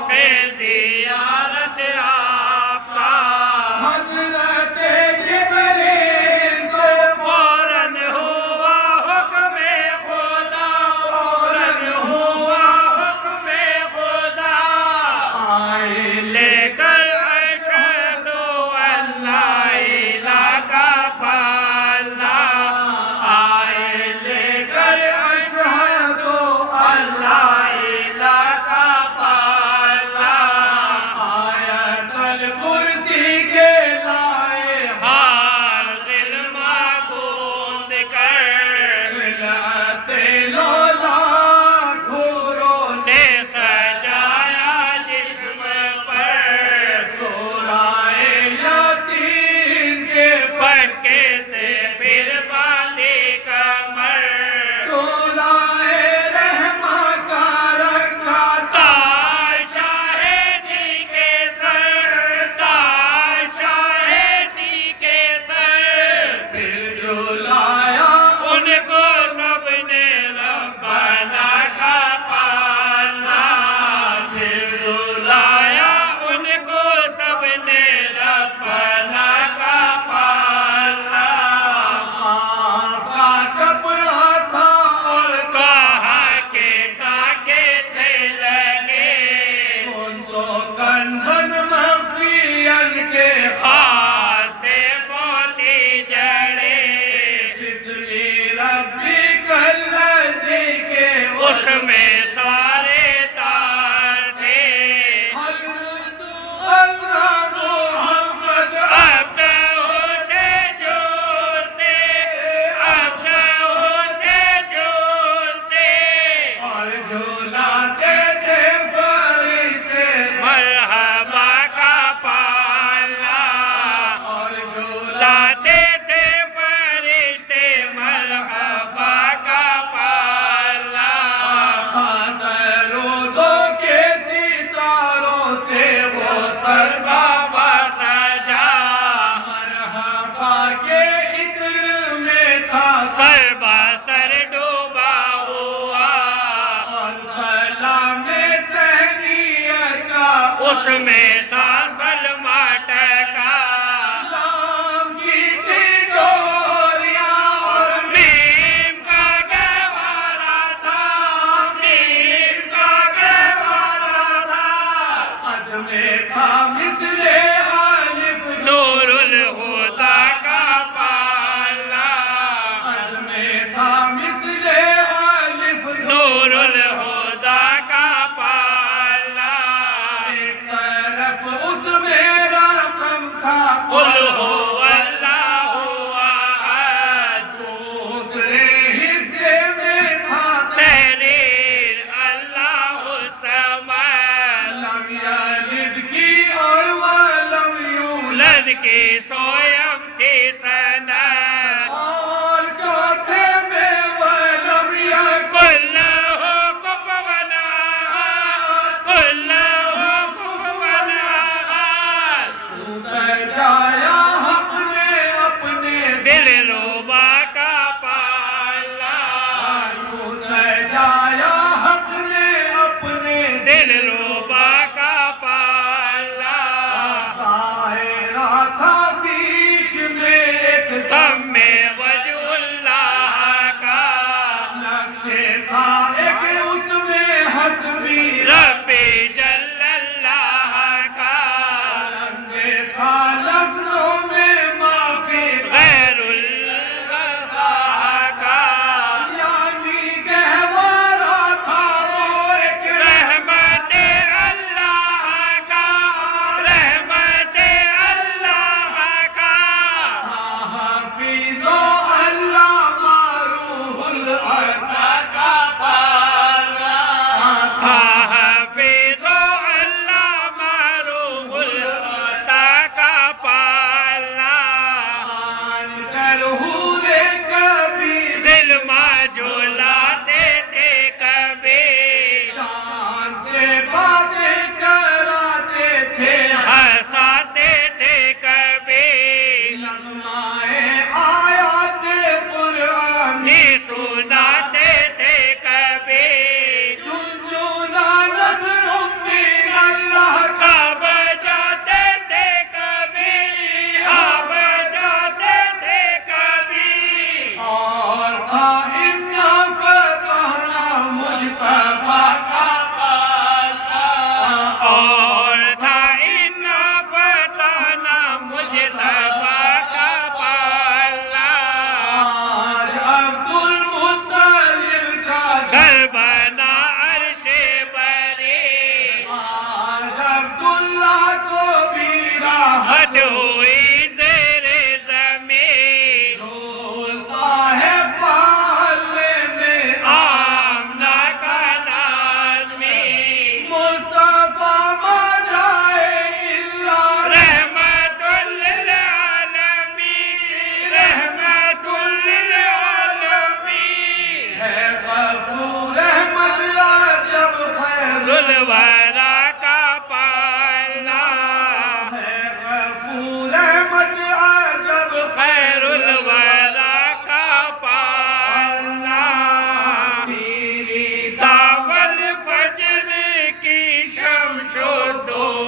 شوق زیارت آپ کا حضرت جبریل سے فوراً ہوا حکم خدا فوراً ہوا حکم خدا آئے لے کر اشہد ان لا الہ پالنا آئے لے کر اشہد ان لا الہ پالنا آیت الکرسی کے لائے ہار غلما گوند کر خلعت لولا گھروں نے سجایا جسم پر سورہ یاسین کے پٹکے سے پھر باندھی کمر سورہ رحمہ کا رکھا تاج شاہدی کے سر تاج شاہدی کے سر پھر جو لایا ان کو سب نے ربنا کا پالنا پھر لایا ان کو سب نے ربنا کا پالنا آپ کا کپڑا تھا اور کہا کہ ٹانکے تھے لگے ان تو کندھن مفین کے خاصے موتی جڑے بسم ربی کالذی کے اس میں سارے تار تھے حضرت اللہ محمد اب نہ ہوتے جھولتے اب نہ ہوتے جھولتے اور جھولاتے تھے فرشتے مرحبا کا پالنا اور جھولاتے لاتے تھے فرشتے مرحبا کا پالنا درودوں کے ستاروں سے وہ سربا بابا سجا مرحبا کے عطر میں تھا سر بسر ڈوبا ہوا اور سلام تہنیت کا اس میں تھا سلما ٹکا نام کی تھی ڈوریاں اور میم کا گہوارہ تھا میم کا گہوارہ تھا قد میں تھا مثل الف نور الہدا کا پالنا قد میں تھا مثل الف نور الہدا کا پالنا ایک طرف اس میں رقم تھا قل ہو اللہ احد دوسرے حصے میں تھا تحریر اللہ الصمد لم یلد کی اور ولم یولد لد کی سویم کی سند اور چوتھے میں ولم یکن قل لہ کفوا احد قل لہ کفوا احد سجایا حق نے اپنے دل روبا کا پالنا یوں سجایا حق نے اپنے دل روبا کا پالنا دائرہ تھا دین اللہ کو بھی راحت ہوئی زیر زمین جھولتا ہے پالے میں آمنہ کا نازمی مصطفیٰ مجائے اللہ رحمت للعالمین رحمت للعالمین ہے غفور رحمت عجب خیر الورا کا پالنا ہے غفور رحمت عجب خیر الورا کا پالنا تیری داول فجر کی شمش و دو